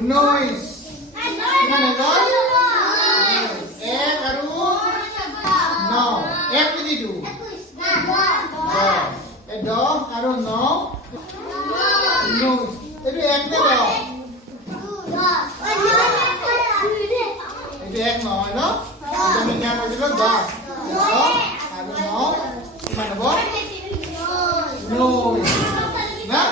Noise. Gimana dong? No. F itu. Dog. I don't know. Nose. Itu F nya dong. Itu F no, no? Itu yang apa juga dog. Dog. I don't know. Gimana bos? Nose. Nah?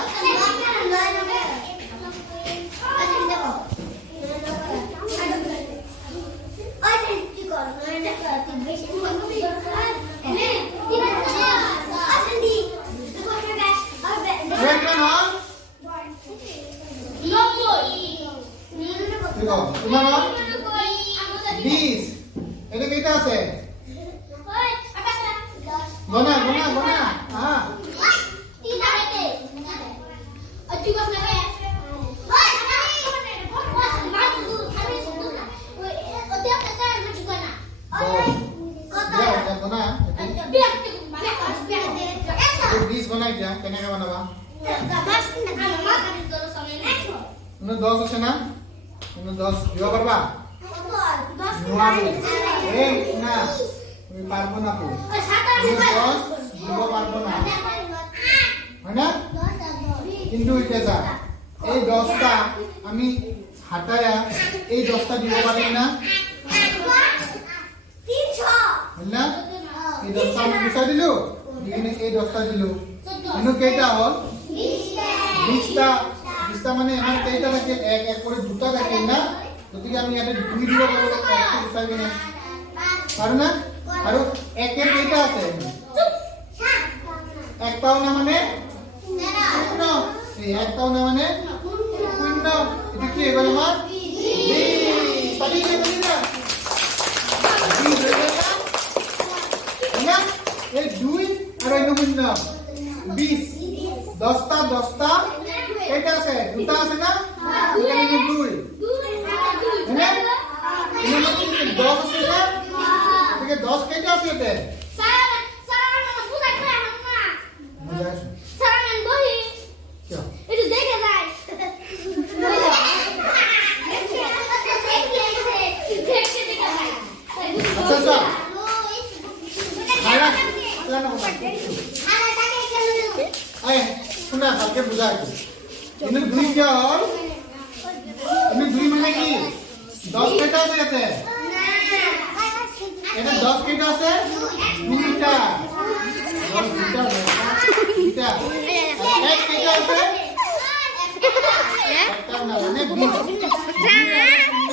Gimana? Bis. Itu kita sih. Gona. Ah. Bis बनाई दिया केने का बनावा उन 10 আছে না उन 10 দিবা পারবা নোয়াবো এই না তুমি পারবো না তো 10 দিবা পারবো না হয় না কিন্তু এটা যা এই 10টা আমি হাটায়া এই 10টা দিবা পারি না 300 না এই 10টা আমি গুছা দিলু এখানে এই 10টা দিলু ইনো কেইটা হল 20টা মানে আমার কেইটা থাকে এক এক করে দুটা থাকে না গতিকে আমি ইয়াতে দুই দিব পাৰো একটা গুছাই কিনে পাৰো না আৰু একের কেইটা আছে একটাও না মানে শূন্য এই একটাও না মানে শূন্য এটা কি এবার আমার পালি না এই 2 আর এই 9 20 10টা এটা আছে দুটা আছে না এখানে 2 হ্যাঁ এখানে মধ্যে 10 আছে না এখানে 10 কেটে আছে এতে স্যার বুঝাই না বুঝাই স্যার আমি বহি কি এটা দেখে যাই আচ্ছা খালা খালা না আয় শুনা কালকে বুঝাই ইনি দুই জন ইনি দুই মানে কি 10 কেটে আছে এতে এটা 10 কেটে আছে দুইটা 10 দুইটা এক কেটে আছে একটা না মানে 20